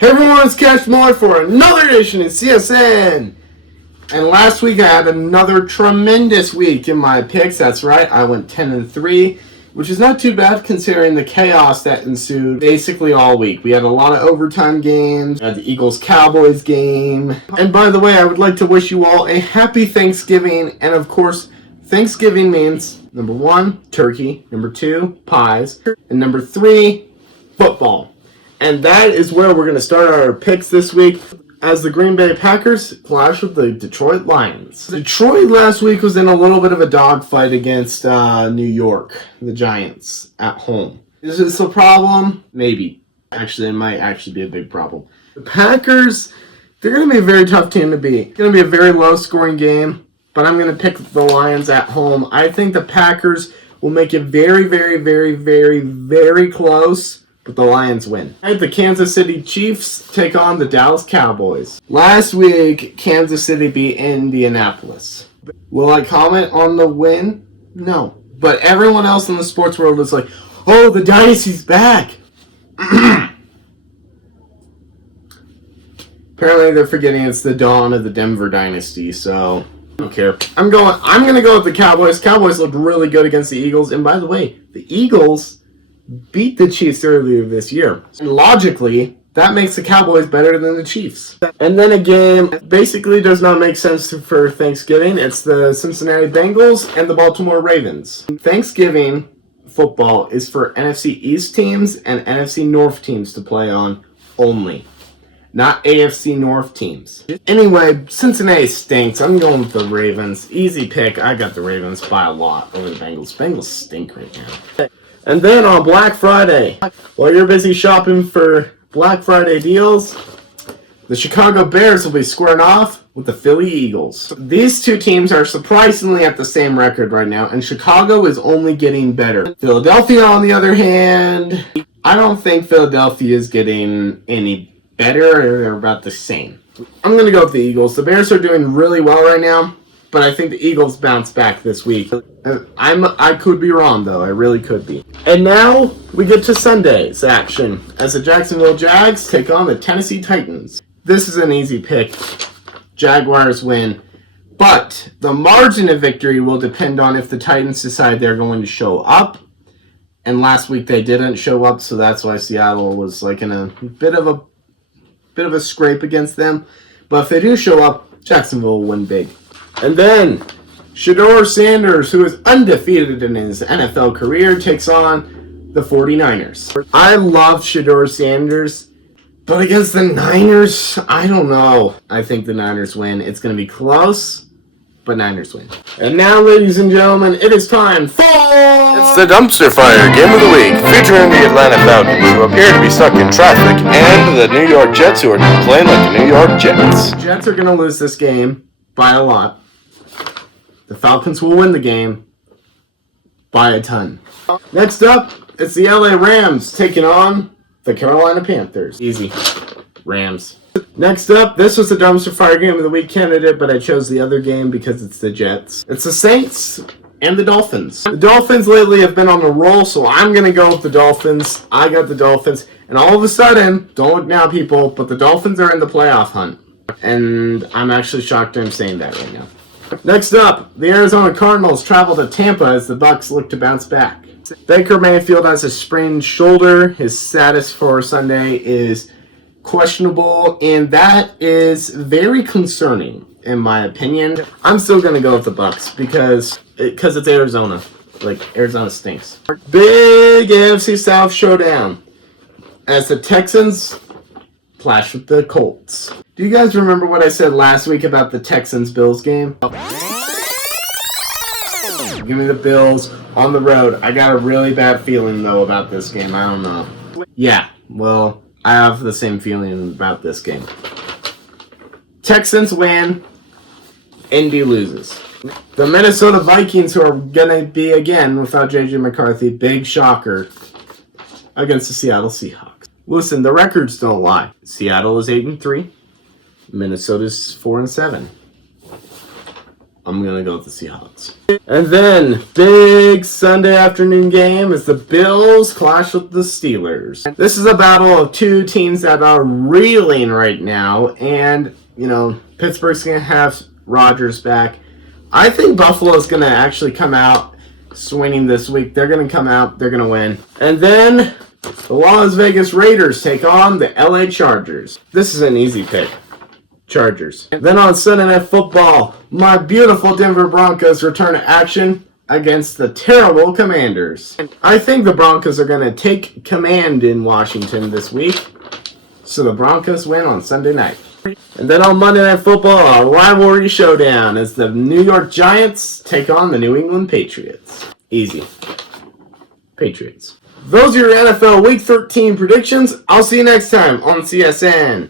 Hey everyone, it's Cash Miller for another edition of CSN. And last week I had another tremendous week in my picks. That's right, I went 10-3, which is not too bad considering the chaos that ensued basically all week. We had a lot of overtime games, we had the Eagles-Cowboys game. And by the way, I would like to wish you all a happy Thanksgiving. And of course, Thanksgiving means number 1, turkey, number 2, pies, and number 3, football. And that is where we're going to start our picks this week as the Green Bay Packers clash with the Detroit Lions. Detroit last week was in a little bit of a dogfight against New York, the Giants, at home. Is this a problem? Maybe. Actually, it might actually be a big problem. The Packers, they're going to be a very tough team to beat. It's going to be a very low-scoring game, but I'm going to pick the Lions at home. I think the Packers will make it very, very, very, very, very close. But the Lions win. The Kansas City Chiefs take on the Dallas Cowboys. Last week, Kansas City beat Indianapolis. Will I comment on the win? No. But everyone else in the sports world is like, oh, the dynasty's back. Apparently they're forgetting it's the dawn of the Denver dynasty, so I don't care. I'm going to go with the Cowboys. Cowboys looked really good against the Eagles. And by the way, the Eagles beat the Chiefs earlier this year. And logically, that makes the Cowboys better than the Chiefs. And then a game basically does not make sense for Thanksgiving. It's the Cincinnati Bengals and the Baltimore Ravens. Thanksgiving football is for NFC East teams and NFC North teams to play on only, not AFC North teams. Anyway, Cincinnati stinks. I'm going with the Ravens. Easy pick. I got the Ravens by a lot over the Bengals. Bengals stink right now. And then on Black Friday, while you're busy shopping for Black Friday deals, the Chicago Bears will be squaring off with the Philly Eagles. These two teams are surprisingly at the same record right now, and Chicago is only getting better. Philadelphia, on the other hand, I don't think Philadelphia is getting any better. They're about the same. I'm going to go with the Eagles. The Bears are doing really well right now, but I think the Eagles bounce back this week. I could be wrong, though. I really could be. And now we get to Sunday's action as the Jacksonville Jags take on the Tennessee Titans. This is an easy pick. Jaguars win. But the margin of victory will depend on if the Titans decide they're going to show up. And last week they didn't show up, so that's why Seattle was like in a bit of a scrape against them. But if they do show up, Jacksonville will win big. And then Shedeur Sanders, who is undefeated in his NFL career, takes on the 49ers. I love Shedeur Sanders, but against the Niners, I don't know. I think the Niners win. It's going to be close, but Niners win. And now, ladies and gentlemen, it is time for... It's the Dumpster Fire Game of the Week, featuring the Atlanta Falcons, who appear to be stuck in traffic, and the New York Jets, who are playing like the New York Jets. The Jets are going to lose this game by a lot. The Falcons will win the game by a ton. Next up, it's the LA Rams taking on the Carolina Panthers. Easy. Rams. Next up, this was the Dumpster Fire Game of the Week candidate, but I chose the other game because it's the Jets. It's the Saints and the Dolphins. The Dolphins lately have been on a roll, so I'm going to go with the Dolphins. I got the Dolphins. And all of a sudden, don't look now, people, but the Dolphins are in the playoff hunt. And I'm actually shocked I'm saying that right now. Next up, the Arizona Cardinals travel to Tampa as the Bucs look to bounce back. Baker Mayfield has a sprained shoulder. His status for Sunday is questionable, and that is very concerning, in my opinion. I'm still going to go with the Bucs because it's Arizona. Like, Arizona stinks. Big AFC South showdown as the Texans clash with the Colts. Do you guys remember what I said last week about the Texans-Bills game? Give me the Bills on the road. I got a really bad feeling, though, about this game. I don't know. Yeah, well, I have the same feeling about this game. Texans win. Indy loses. The Minnesota Vikings, who are going to be, again, without J.J. McCarthy, big shocker, against the Seattle Seahawks. Listen, the records don't lie. Seattle is 8-3. Minnesota's 4-7. I'm going to go with the Seahawks. And then, big Sunday afternoon game is the Bills clash with the Steelers. This is a battle of two teams that are reeling right now. And, Pittsburgh's going to have Rodgers back. I think Buffalo's going to actually come out swinging this week. They're going to come out. They're going to win. And then the Las Vegas Raiders take on the LA Chargers. This is an easy pick. Chargers. Then on Sunday Night Football, my beautiful Denver Broncos return to action against the terrible Commanders. I think the Broncos are going to take command in Washington this week, so the Broncos win on Sunday night. And then on Monday Night Football, our rivalry showdown as the New York Giants take on the New England Patriots. Easy. Patriots. Those are your NFL Week 13 predictions. I'll see you next time on CSN.